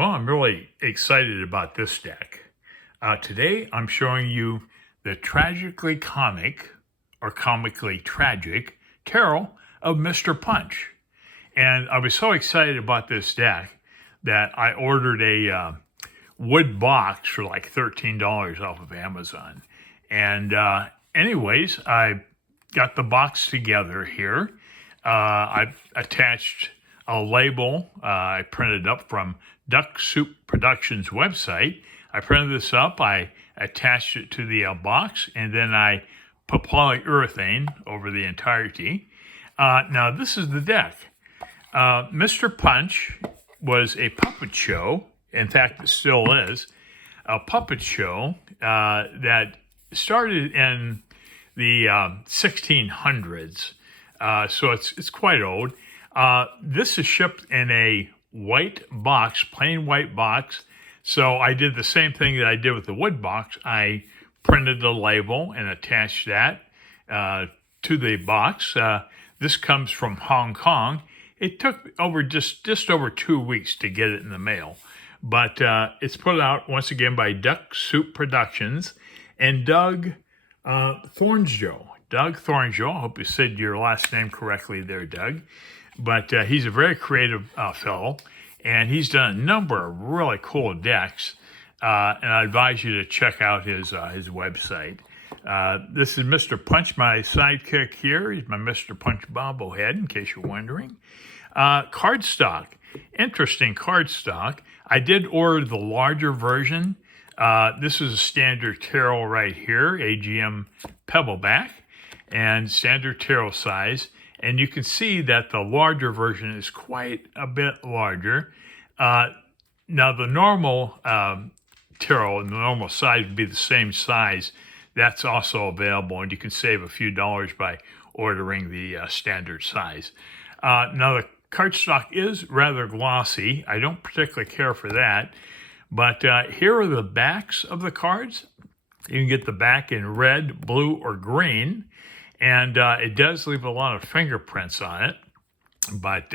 Well, I'm really excited about this deck. Today, I'm showing you the Tragically Comic, or Comically Tragic, Tarot of Mr. Punch. And I was so excited about this deck that I ordered a wood box for like $13 off of Amazon. And anyways, I got the box together here. I've attached a label I printed up from Duck Soup Productions website. I printed this up, I attached it to the box, and then I put polyurethane over the entirety. Now, this is the deck. Mr. Punch was a puppet show. In fact, it still is a puppet show that started in the 1600s. So it's quite old. This is shipped in a white box, plain white box. So I did the same thing that I did with the wood box. I printed the label and attached that to the box. This comes from Hong Kong. It took over just over 2 weeks to get it in the mail. But it's put out once again by Duck Soup Productions and Doug Thornjo. Doug Thornjo. I hope you said your last name correctly there, Doug. But he's a very creative fellow, and he's done a number of really cool decks. And I advise you to check out his website. This is Mr. Punch, my sidekick here. He's my Mr. Punch bobblehead, in case you're wondering. Cardstock. Interesting cardstock. I did order the larger version. This is a standard tarot right here, AGM Pebbleback, and standard tarot size. And you can see that the larger version is quite a bit larger. Now, the normal tarot, the normal size would be the same size. That's also available, and you can save a few dollars by ordering the standard size. Now, the cardstock is rather glossy. I don't particularly care for that. But here are the backs of the cards. You can get the back in red, blue, or green. And it does leave a lot of fingerprints on it. But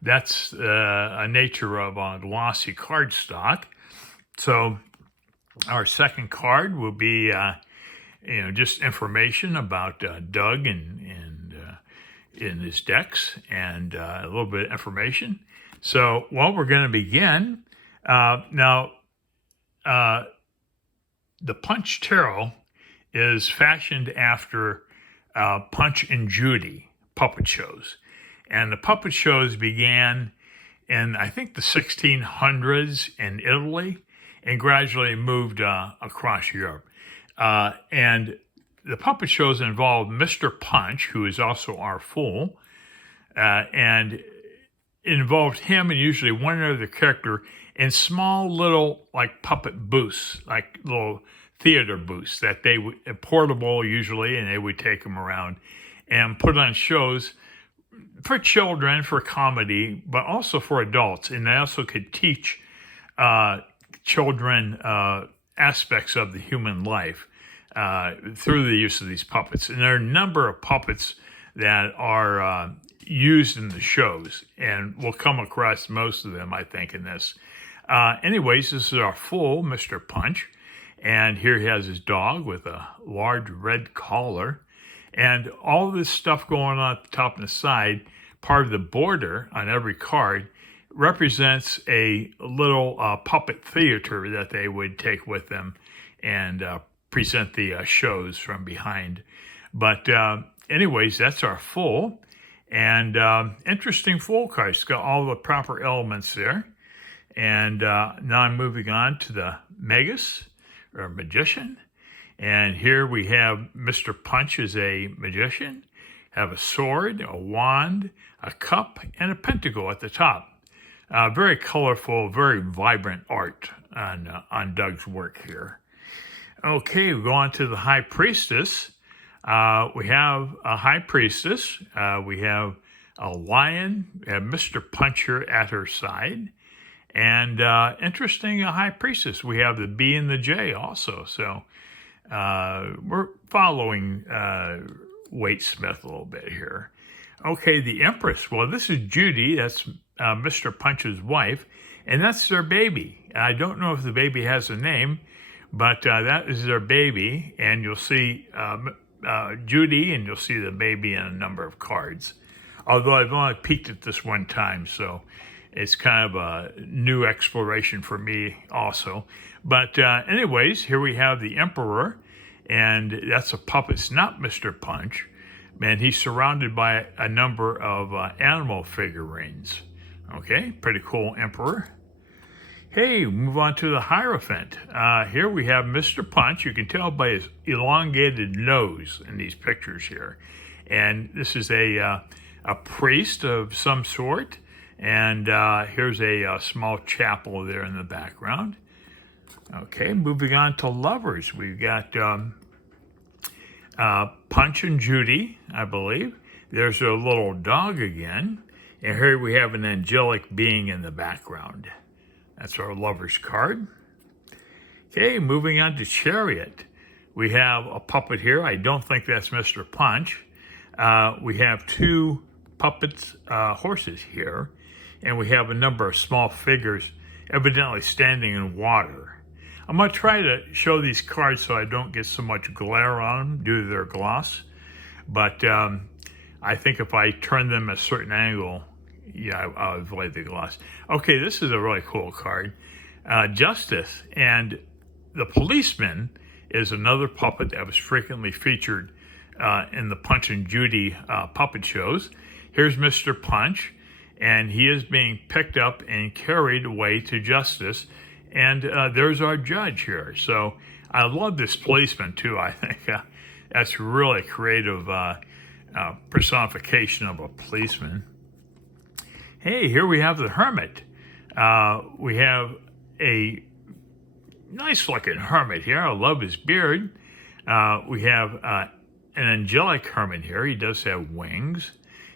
that's a nature of glossy cardstock. So our second card will be, just information about Doug and in his decks, and a little bit of information. So, we're going to begin. Now, the Punch Tarot is fashioned after Punch and Judy puppet shows. And the puppet shows began in, I think, the 1600s in Italy and gradually moved across Europe. And the puppet shows involved Mr. Punch, who is also our fool, and it involved him and usually one other character in small little like puppet booths, like little theater booths that they would, portable usually, and they would take them around and put on shows for children, for comedy, but also for adults. And they also could teach children aspects of the human life through the use of these puppets. And there are a number of puppets that are used in the shows, and we'll come across most of them, I think, in this. Anyways, this is our full Mr. Punch. And here he has his dog with a large red collar. And all this stuff going on at the top and the side, part of the border on every card, represents a little puppet theater that they would take with them and present the shows from behind. But anyways, that's our full. And interesting full card. It's got all the proper elements there. And now I'm moving on to the Magus, or magician. And here we have Mr. Punch as a magician, have a sword, a wand, a cup, and a pentacle at the top. Very colorful, very vibrant art on Doug's work here. Okay, we go on to the High Priestess. We have a High Priestess. We have a lion. We have Mr. Puncher at her side. And interesting, a High Priestess. We have the B and the J also. So we're following Waite Smith a little bit here. Okay, the Empress. Well, this is Judy. That's Mr. Punch's wife, and that's their baby. I don't know if the baby has a name, but that is their baby, and you'll see Judy, and you'll see the baby in a number of cards. Although I've only peeked at this one time, so it's kind of a new exploration for me also. But anyways, here we have the Emperor, and that's a puppet. It's not Mr. Punch, and he's surrounded by a number of animal figurines. Okay, pretty cool Emperor. Hey, move on to the Hierophant. Here we have Mr. Punch. You can tell by his elongated nose in these pictures here. And this is a priest of some sort. And here's a small chapel there in the background. Okay, moving on to lovers. We've got Punch and Judy, I believe. There's a little dog again. And here we have an angelic being in the background. That's our lover's card. Okay, moving on to Chariot. We have a puppet here. I don't think that's Mr. Punch. We have two puppets, horses here. And we have a number of small figures evidently standing in water. I'm going to try to show these cards so I don't get so much glare on them due to their gloss. But I think if I turn them a certain angle, yeah, I'll avoid the gloss. Okay, this is a really cool card. Justice. And the Policeman is another puppet that was frequently featured in the Punch and Judy puppet shows. Here's Mr. Punch, and he is being picked up and carried away to justice. And there's our judge here. So I love this policeman, too. I think that's really creative personification of a policeman. Hey, here we have the Hermit. We have a nice-looking hermit here. I love his beard. We have an angelic hermit here. He does have wings.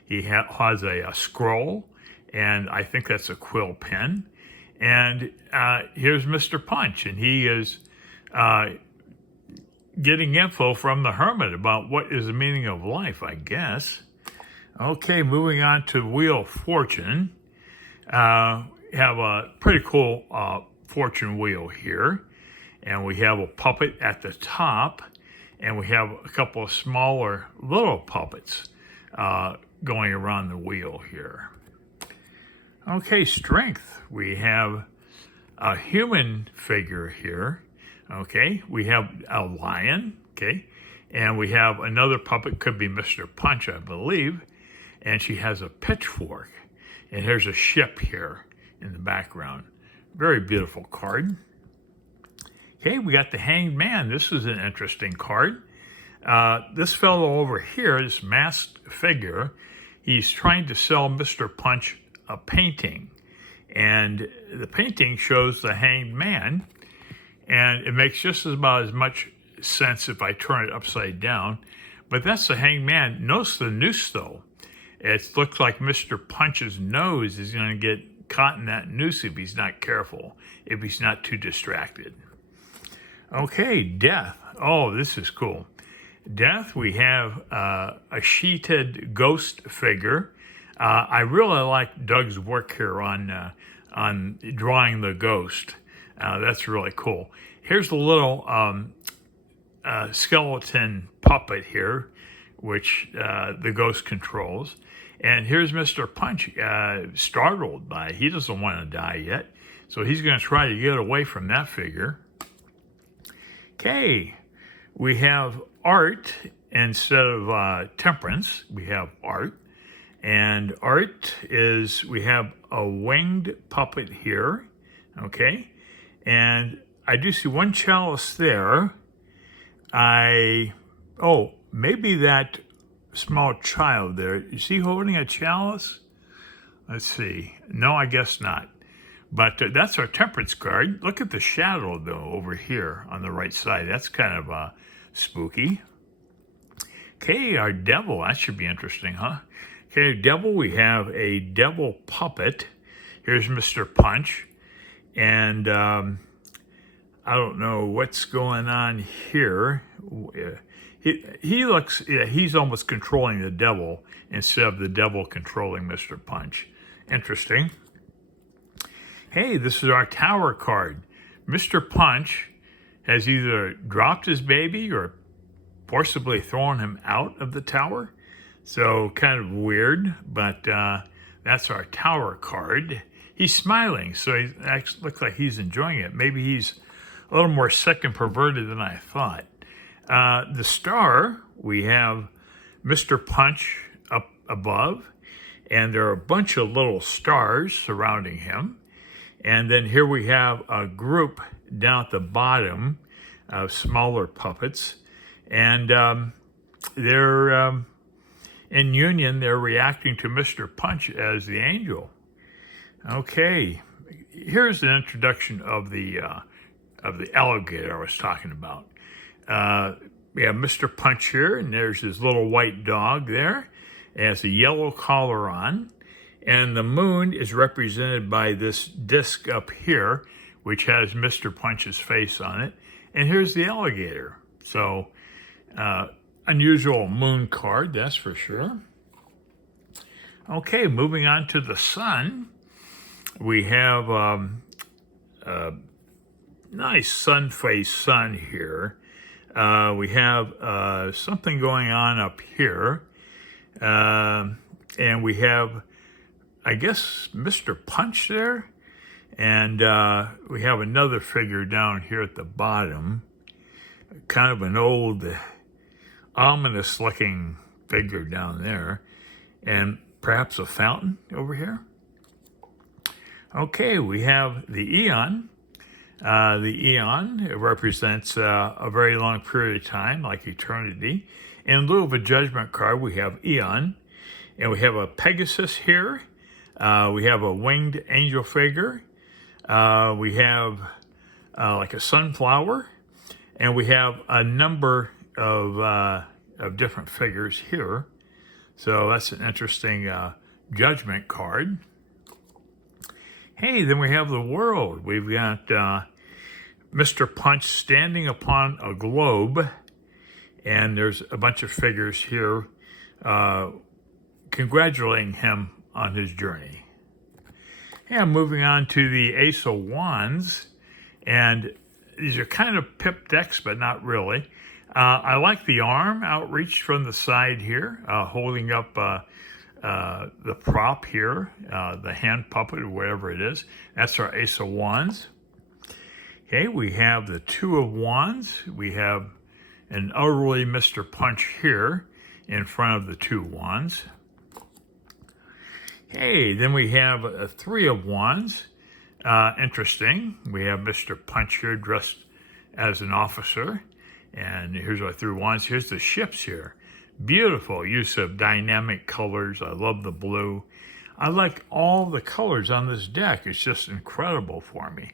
He has a scroll, and I think that's a quill pen. And here's Mr. Punch, and he is getting info from the hermit about what is the meaning of life, I guess. Okay, moving on to Wheel of Fortune. We have a pretty cool fortune wheel here. And we have a puppet at the top. And we have a couple of smaller little puppets going around the wheel here. Okay, strength. We have a human figure here. Okay, we have a lion. Okay, and we have another puppet, could be Mr. Punch, I believe. And she has a pitchfork. And here's a ship here in the background. Very beautiful card. Okay, we got the Hanged Man. This is an interesting card. This fellow over here, this masked figure, he's trying to sell Mr. Punch a painting. And the painting shows the Hanged Man. And it makes just about as much sense if I turn it upside down. But that's the Hanged Man. Notice the noose, though. It looks like Mr. Punch's nose is going to get caught in that noose if he's not careful, if he's not too distracted. Okay, Death. Oh, this is cool. Death, we have a sheeted ghost figure. I really like Doug's work here on drawing the ghost. That's really cool. Here's the little skeleton puppet here, which the ghost controls. And here's Mr. Punch, startled by, he doesn't want to die yet. So he's going to try to get away from that figure. Okay, we have Art instead of Temperance. We have Art. And Art is, we have a winged puppet here. Okay, and I do see one chalice there. Maybe that small child there, is he holding a chalice? Let's see. No, I guess not. But that's our Temperance card. Look at the shadow, though, over here on the right side. That's kind of spooky. Okay, our Devil. That should be interesting, huh? Okay, Devil, we have a devil puppet. Here's Mr. Punch. And I don't know what's going on here. He looks, he's almost controlling the devil instead of the devil controlling Mr. Punch. interesting. Hey, this is our tower card. Mr. Punch has either dropped his baby or forcibly thrown him out of the tower. So kind of weird, but that's our tower card. He's smiling, so he actually looks like he's enjoying it. Maybe he's a little more sick and perverted than I thought. The star, we have Mr. Punch up above, and there are a bunch of little stars surrounding him. And then here we have a group down at the bottom of smaller puppets. And they're in union, they're reacting to Mr. Punch as the angel. Okay, here's an introduction of the alligator I was talking about. We have Mr. Punch here, and there's his little white dog there. It has a yellow collar on. And the moon is represented by this disc up here, which has Mr. Punch's face on it. And here's the alligator. So, unusual moon card, that's for sure. Okay, moving on to the sun. We have a nice sun-faced sun here. We have something going on up here. And we have, I guess, Mr. Punch there. And we have another figure down here at the bottom. Kind of an old, ominous-looking figure down there. And perhaps a fountain over here. Okay, we have the Eon. The Eon represents a very long period of time, like eternity. In lieu of a judgment card, we have Eon. And we have a Pegasus here. We have a winged angel figure. We have like a sunflower. And we have a number of different figures here. So that's an interesting judgment card. Hey, then we have the world. We've got Mr. Punch standing upon a globe. And there's a bunch of figures here congratulating him on his journey. And moving on to the Ace of Wands. And these are kind of pip decks, but not really. I like the arm outreached from the side here, holding up the prop here, the hand puppet or whatever it is. That's our Ace of Wands. Okay, we have the Two of Wands. We have an elderly Mr. Punch here in front of the Two Wands. Okay, then we have a Three of Wands. Interesting. We have Mr. Punch here dressed as an officer. And here's our Three of Wands. Here's the ships here. Beautiful use of dynamic colors. I love the blue. I like all the colors on this deck. It's just incredible for me.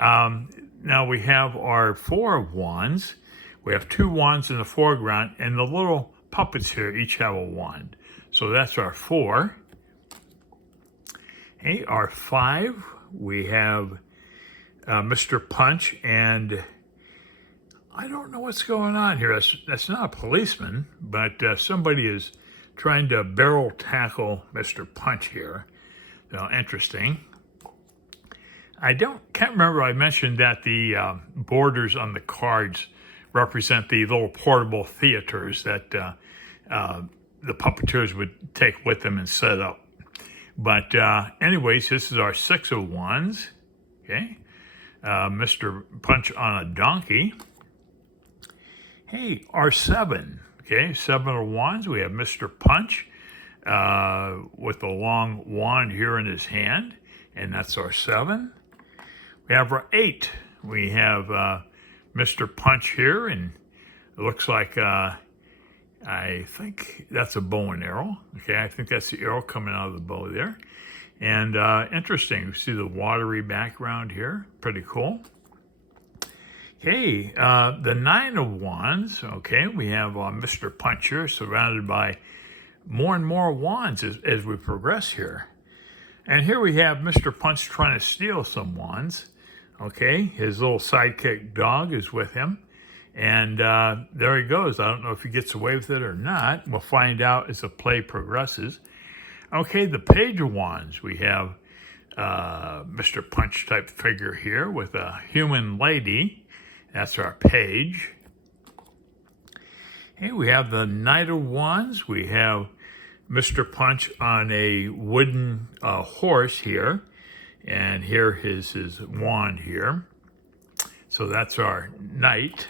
Now we have our Four of Wands. We have two wands in the foreground, and the little puppets here each have a wand. So that's our four. Okay, our five, we have Mr. Punch, and I don't know what's going on here. That's not a policeman, but somebody is trying to barrel tackle Mr. Punch here. So interesting. Can't remember, I mentioned that the borders on the cards represent the little portable theaters that the puppeteers would take with them and set up. But anyways, this is our Six of Wands. Okay, Mr. Punch on a donkey. Hey, our seven. Okay, Seven of Wands. We have Mr. Punch with a long wand here in his hand, and that's our seven. We have our eight. We have Mr. Punch here, and it looks like I think that's a bow and arrow. Okay, I think that's the arrow coming out of the bow there. And interesting, you see the watery background here. Pretty cool. Okay, the Nine of Wands. Okay, we have Mr. Punch here surrounded by more and more wands as we progress here. And here we have Mr. Punch trying to steal some wands. Okay, his little sidekick dog is with him. And there he goes. I don't know if he gets away with it or not. We'll find out as the play progresses. Okay, the Page of Wands. We have Mr. Punch type figure here with a human lady. That's our page. Okay, we have the Knight of Wands. We have Mr. Punch on a wooden horse here. And here is his wand here. So that's our knight.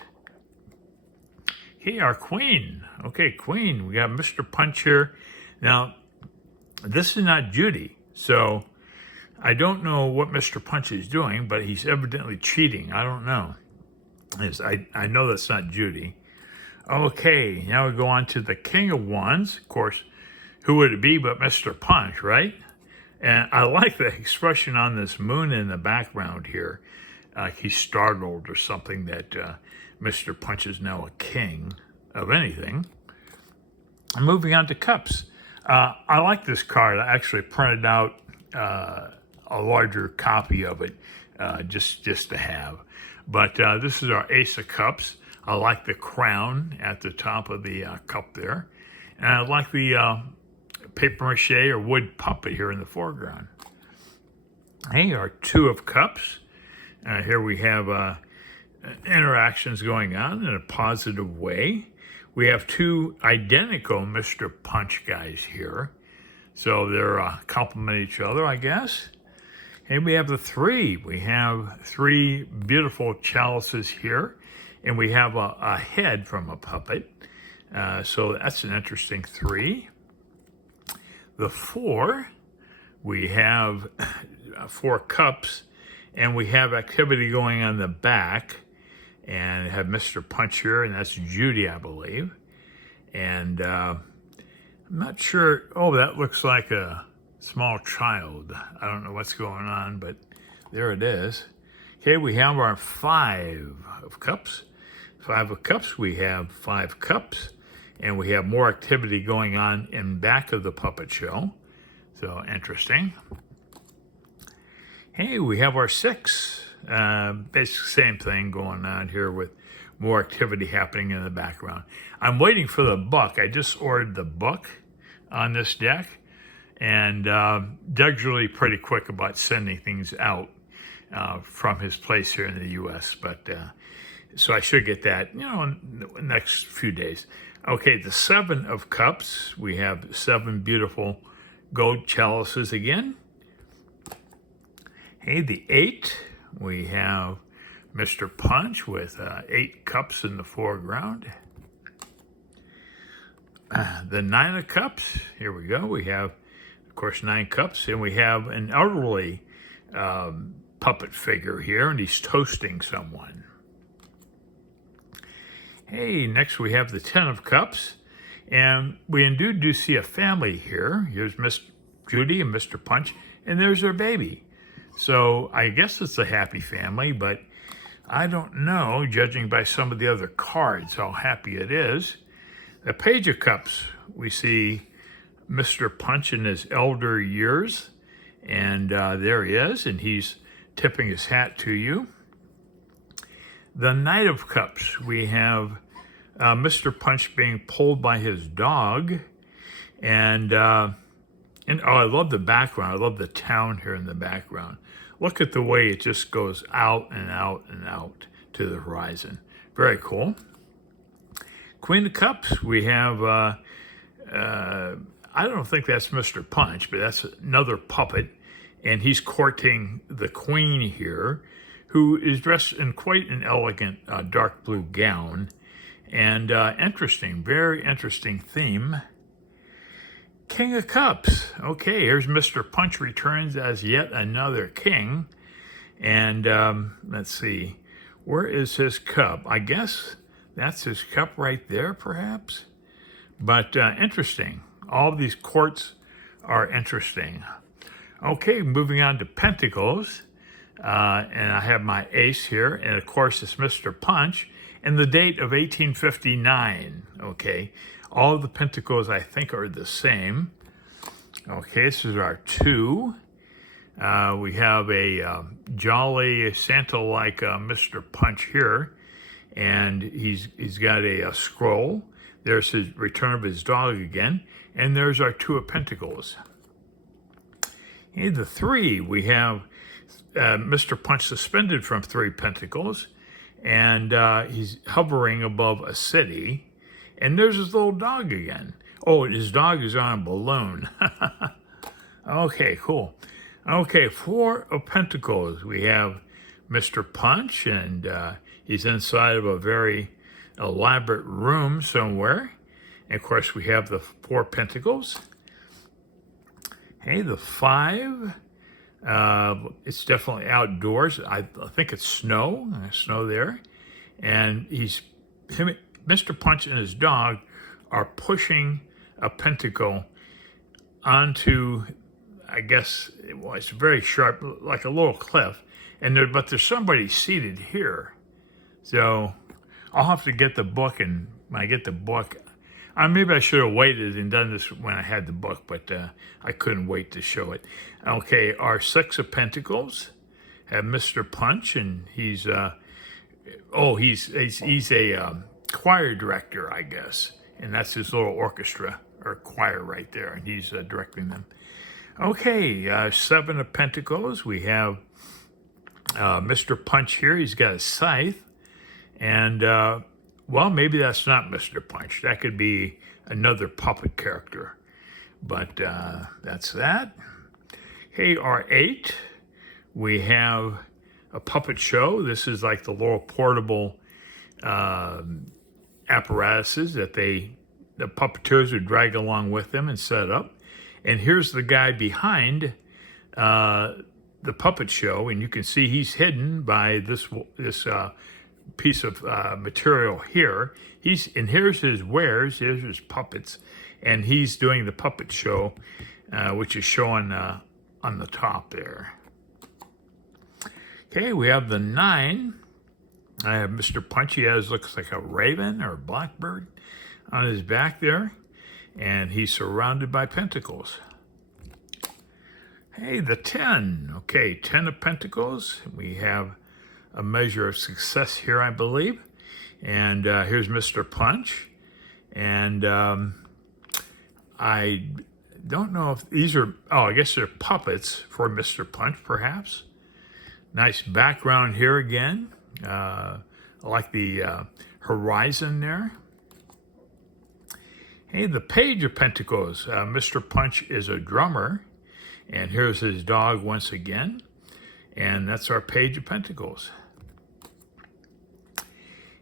Okay, our queen. Okay, queen. We got Mr. Punch here. Now, this is not Judy. So I don't know what Mr. Punch is doing, but he's evidently cheating. I don't know. I know that's not Judy. Okay, now we go on to the King of Wands. Of course, who would it be but Mr. Punch, right? And I like the expression on this moon in the background here. He's startled or something that Mr. Punch is now a king of anything. And moving on to cups. I like this card. I actually printed out a larger copy of it just to have. But this is our Ace of Cups. I like the crown at the top of the cup there. And I like the paper mache or wood puppet here in the foreground. Hey, our Two of Cups. Here we have interactions going on in a positive way. We have two identical Mr. Punch guys here. So they're complement each other, I guess. And we have the three. We have three beautiful chalices here. And we have a head from a puppet. So that's an interesting three. The four, we have 4 cups, and we have activity going on the back, and have Mr. Punch here, and that's Judy, I believe. And I'm not sure. Oh, that looks like a small child. I don't know what's going on, but there it is. Okay, we have our 5 of cups. 5 of cups, we have 5 cups. And we have more activity going on in back of the puppet show. So interesting. Hey, we have our 6. Basically same thing going on here with more activity happening in the background. I'm waiting for the book. I just ordered the book on this deck. And Doug's really pretty quick about sending things out from his place here in the U.S. But so I should get that, in the next few days. Okay, the 7 of Cups. We have 7 beautiful gold chalices again. Hey, the 8. We have Mr. Punch with 8 cups in the foreground. The 9 of Cups. Here we go. We have, of course, 9 cups. And we have an elderly puppet figure here, and he's toasting someone. Hey, next we have the 10 of Cups, and we indeed do see a family here. Here's Miss Judy and Mr. Punch, and there's their baby. So I guess it's a happy family, but I don't know, judging by some of the other cards, how happy it is. The Page of Cups, we see Mr. Punch in his elder years, and there he is, and he's tipping his hat to you. The Knight of Cups, we have Mr. Punch being pulled by his dog. And I love the background. I love the town here in the background. Look at the way it just goes out and out and out to the horizon. Very cool. Queen of Cups, we have, I don't think that's Mr. Punch, but that's another puppet. And he's courting the queen here, who is dressed in quite an elegant dark blue gown. And interesting, very interesting theme. King of Cups. Okay, here's Mr. Punch returns as yet another king. And let's see, where is his cup? I guess that's his cup right there, perhaps. But interesting. All of these courts are interesting. Okay, moving on to Pentacles. And I have my ace here, and of course it's Mr. Punch, and the date of 1859, okay? All of the pentacles, I think, are the same. Okay, this is our 2. We have a jolly Santa-like Mr. Punch here, and he's got a scroll. There's his return of his dog again, and there's our 2 of Pentacles. Okay, the 3, we have Mr. Punch suspended from 3 pentacles, and he's hovering above a city. And there's his little dog again. Oh, his dog is on a balloon. Okay, cool. Okay, 4 of Pentacles. We have Mr. Punch, and he's inside of a very elaborate room somewhere. And of course, we have the 4 Pentacles. Hey, the 5. It's definitely outdoors. I think it's snow. Snow there. And Mr. Punch and his dog are pushing a pentacle onto, I guess it's very sharp, like a little cliff. But there's somebody seated here. So I'll have to get the book, and when I get the book, maybe I should have waited and done this when I had the book, but I couldn't wait to show it. Okay, our 6 of Pentacles have Mr. Punch, and he's a choir director, I guess, and that's his little orchestra or choir right there, and he's directing them. Okay, 7 of Pentacles, we have Mr. Punch here. He's got a scythe, and well, maybe that's not Mr. Punch. That could be another puppet character, but that's that. Okay, our 8, we have a puppet show. This is like the little portable apparatuses that the puppeteers would drag along with them and set up. And here's the guy behind the puppet show, and you can see he's hidden by this piece of material here. And here's his wares, here's his puppets, and he's doing the puppet show, which is showing on the top there. Okay, we have the 9. I have Mr. Punch. He looks like a raven or a blackbird on his back there, and he's surrounded by pentacles. Hey, the 10. Okay, 10 of Pentacles. We have a measure of success here, I believe. And here's Mr. Punch. And I don't know if these are, I guess they're puppets for Mr. Punch, perhaps. Nice background here again. I like the horizon there. Hey, the Page of Pentacles. Mr. Punch is a drummer. And here's his dog once again. And that's our Page of Pentacles.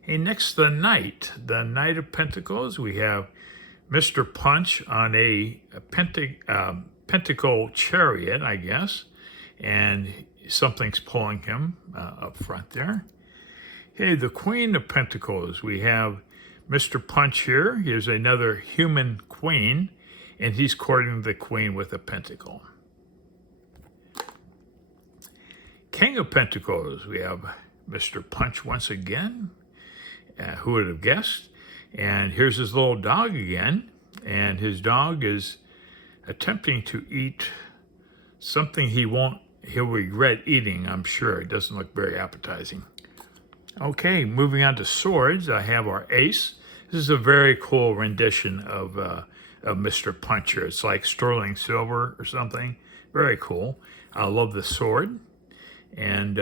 Hey, next, the Knight. The Knight of Pentacles. We have Mr. Punch on a pentacle chariot, I guess. And something's pulling him up front there. Okay, the Queen of Pentacles. We have Mr. Punch here. Here's another human queen, and he's courting the queen with a pentacle. King of Pentacles. We have Mr. Punch once again. Who would have guessed? And here's his little dog again, and his dog is attempting to eat something he'll regret eating, I'm sure. It doesn't look very appetizing. Okay, moving on to swords, I have our ace. This is a very cool rendition of Mr. Punch here. It's like sterling silver or something. Very cool. I love the sword, and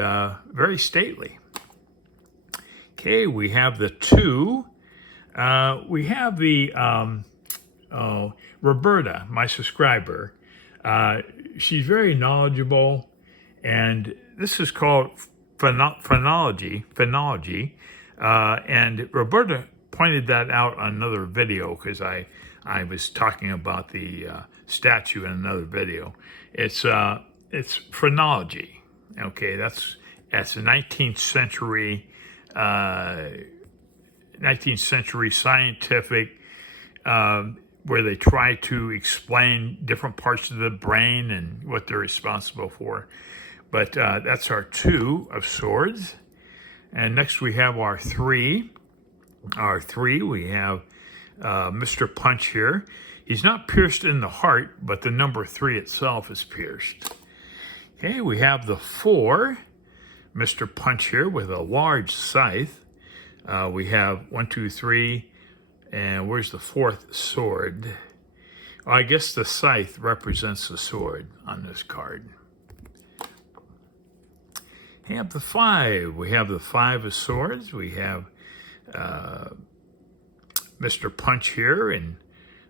very stately. Okay, we have the 2. We have the Roberta, my subscriber. She's very knowledgeable, and this is called phonology, and Roberta pointed that out on another video because I was talking about the statue in another video. It's phrenology. Okay, that's a 19th century scientific where they try to explain different parts of the brain and what they're responsible for. But that's our 2 of swords. And next we have our 3. Our 3, we have Mr. Punch here. He's not pierced in the heart, but the number 3 itself is pierced. Okay, we have the 4, Mr. Punch here with a large scythe. We have 1, 2, 3, and where's the 4th sword? I guess the scythe represents the sword on this card. We have the 5. We have the 5 of swords. We have Mr. Punch here, and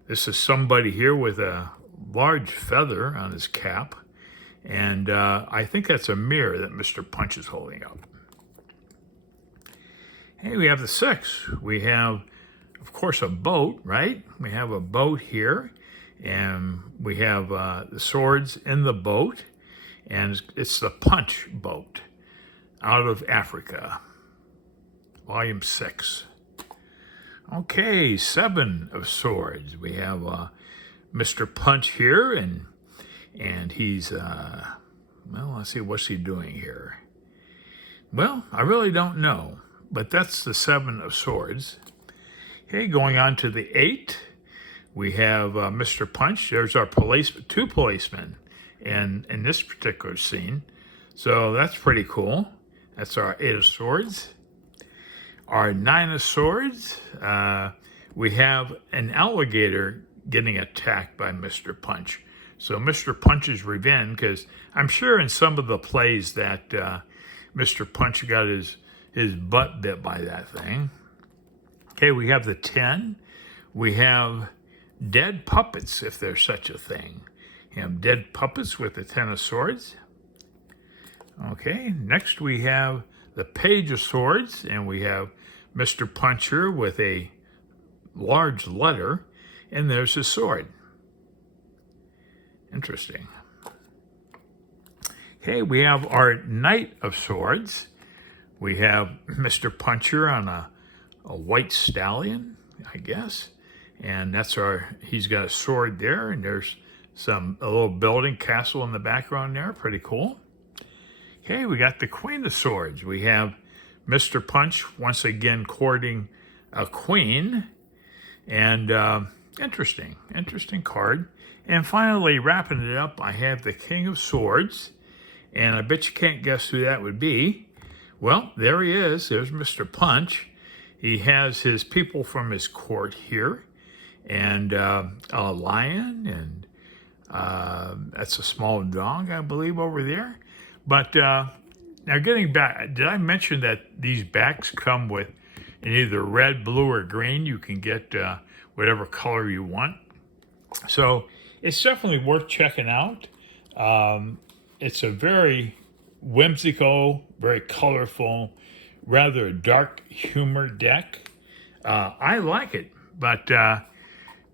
this is somebody here with a large feather on his cap, and I think that's a mirror that Mr. Punch is holding up. Hey, we have the 6. We have, of course, a boat, right? We have a boat here, and we have the swords in the boat, and it's the Punch boat out of Africa, volume 6. Okay, 7 of swords. We have Mr. Punch here, and he's, well, let's see, what's he doing here? Well, I really don't know, but that's the 7 of swords. Okay, going on to the 8, we have Mr. Punch. There's our 2 policemen in this particular scene, so that's pretty cool. That's our 8 of swords. Our 9 of swords, we have an alligator getting attacked by Mr. Punch. So Mr. Punch's revenge, because I'm sure in some of the plays that Mr. Punch got his butt bit by that thing. Okay, we have the 10. We have dead puppets, if there's such a thing. We have dead puppets with the 10 of swords. Okay, next we have the page of swords, and we have Mr. Puncher with a large letter, and there's his sword. Interesting. Okay, we have our Knight of Swords. We have Mr. Puncher on a white stallion, I guess, and that's he's got a sword there, and there's a little building, castle in the background there, pretty cool. Okay, we got the Queen of Swords. We have Mr. Punch once again courting a queen, and interesting card. And finally, wrapping it up, I have the King of Swords, and I bet you can't guess who that would be. Well, there he is. There's Mr. Punch. He has his people from his court here, and a lion, and that's a small dog, I believe, over there. But now getting back, did I mention that these backs come with in either red, blue, or green? You can get whatever color you want. So it's definitely worth checking out. It's a very whimsical, very colorful, rather dark humor deck. I like it, but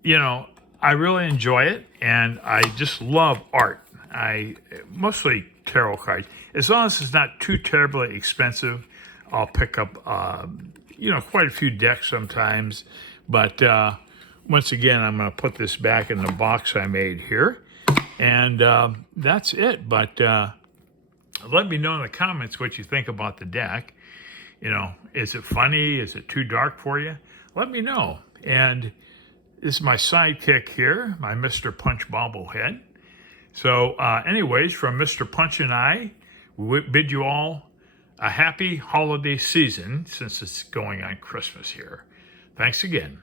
you know, I really enjoy it, and I just love art. Mostly tarot cards. As long as it's not too terribly expensive, I'll pick up, you know, quite a few decks sometimes. But once again, I'm going to put this back in the box I made here, and that's it. But let me know in the comments what you think about the deck. You know, is it funny? Is it too dark for you? Let me know. And this is my sidekick here, my Mr. Punch bobblehead. So anyways, from Mr. Punch and I, we bid you all a happy holiday season, since it's going on Christmas here. Thanks again.